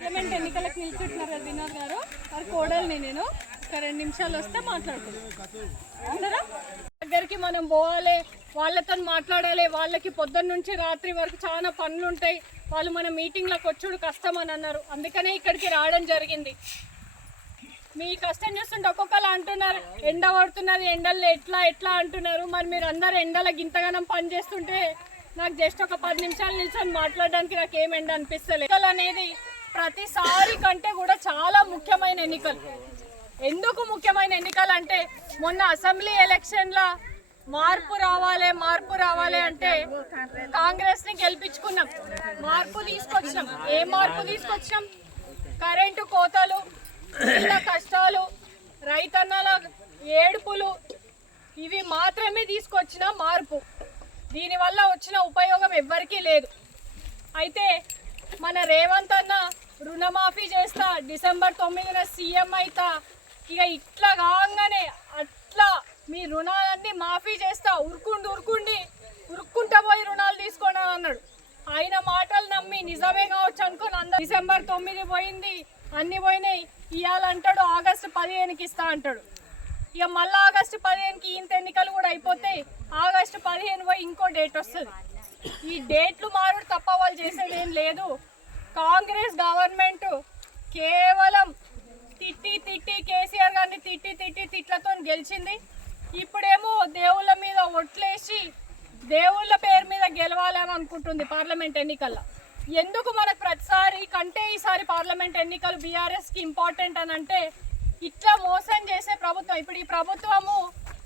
Parliament ఎన్నికలకు నిల్చుంటున్నారు కదా వినోద్ గారు వారి కోడల్ని నేను ఒక రెండు నిమిషాలు వస్తే మాట్లాడుతున్నాను దగ్గరికి మనం పోవాలి వాళ్ళతో మాట్లాడాలి వాళ్ళకి పొద్దున్న నుంచి రాత్రి వరకు చాలా పనులు ఉంటాయి వాళ్ళు మన మీటింగ్లకు వచ్చుడు కష్టం అని అన్నారు. అందుకనే ఇక్కడికి రావడం జరిగింది. మీ కష్టం చూస్తుంటే ఒక్కొక్కరు అంటున్నారు ఎండ పడుతున్నది ఎండల్లో ఎట్లా ఎట్లా అంటున్నారు. మరి మీరు అందరు ఎండలకు గింతగానం పని చేస్తుంటే నాకు జస్ట్ ఒక పది నిమిషాలు నిల్చొని మాట్లాడడానికి నాకు ఏం ఎండ అనిపిస్తలేదు. అనేది ప్రతిసారి కంటే కూడా చాలా ముఖ్యమైన ఎన్నికలు. ఎందుకు ముఖ్యమైన ఎన్నికలు అంటే మొన్న అసెంబ్లీ ఎలక్షన్ల మార్పు రావాలి మార్పు రావాలి అంటే కాంగ్రెస్ని గెలిపించుకున్నాం. మార్పు తీసుకొచ్చినాం. ఏ మార్పు తీసుకొచ్చినాం? కరెంటు కోతలు ఇళ్ళ కష్టాలు రైతన్నల ఏడుపులు ఇవి మాత్రమే తీసుకొచ్చిన మార్పు. దీనివల్ల వచ్చిన ఉపయోగం ఎవ్వరికీ లేదు. అయితే మన రేవంత్ అన్న రుణమాఫీ చేస్తా. డిసెంబర్ తొమ్మిదిన సీఎం అవుతా ఇక ఇట్లా కాగానే అట్లా మీ రుణాలన్నీ మాఫీ చేస్తా. ఉరుకుండి ఉరుకుండి ఉరుక్కుంటా పోయి రుణాలు తీసుకున్నా అన్నాడు. ఆయన మాటలు నమ్మి నిజమే కావచ్చు అనుకుని అందరు డిసెంబర్ తొమ్మిది పోయింది అన్ని పోయినాయి. ఇవ్వాలంటాడు ఆగస్టు పదిహేనుకి ఇస్తా అంటాడు. ఇక మళ్ళీ ఆగస్టు పదిహేనుకి ఇంత ఎన్నికలు కూడా అయిపోతాయి ఆగస్టు పదిహేను పోయి ఇంకో డేట్ వస్తుంది. ఈ డేట్లు మారుడు తప్ప వాళ్ళు చేసేది ఏం లేదు. కాంగ్రెస్ గవర్నమెంట్ కేవలం తిట్టి తిట్టి కేసీఆర్ గారిని తిట్టి తిట్టి తిట్లతో గెలిచింది. ఇప్పుడేమో దేవుళ్ళ మీద ఒట్లేసి దేవుళ్ళ పేరు మీద గెలవాలని అనుకుంటుంది పార్లమెంట్ ఎన్నికల్లో. ఎందుకు మనకు ప్రతిసారి కంటే ఈసారి పార్లమెంట్ ఎన్నికలు బీఆర్ఎస్కి ఇంపార్టెంట్ అని అంటే ఇట్లా మోసం చేసే ప్రభుత్వం. ఇప్పుడు ఈ ప్రభుత్వము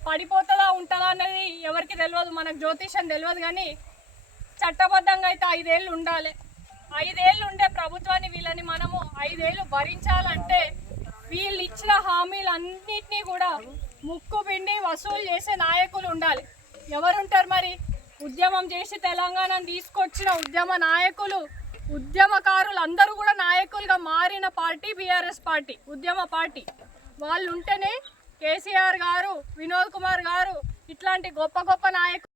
పడిపోతుందా ఉంటుందా అనేది ఎవరికి తెలియదు మనకు జ్యోతిషం తెలియదు కానీ చట్టబద్ధంగా అయితే ఐదేళ్ళు ఉండాలి. ఐదేళ్ళు ఉండే ప్రభుత్వాన్ని వీళ్ళని మనము ఐదేళ్ళు భరించాలంటే వీళ్ళు ఇచ్చిన హామీలన్నింటినీ కూడా ముక్కు పిండి వసూలు చేసే నాయకులు ఉండాలి. ఎవరుంటారు మరి? ఉద్యమం చేసి తెలంగాణను తీసుకొచ్చిన ఉద్యమ నాయకులు ఉద్యమకారులు అందరూ కూడా నాయకులుగా మారిన పార్టీ బీఆర్ఎస్ పార్టీ ఉద్యమ పార్టీ. వాళ్ళు ఉంటేనే కేసీఆర్ గారు వినోద్ కుమార్ గారు ఇట్లాంటి గొప్ప గొప్ప నాయకులు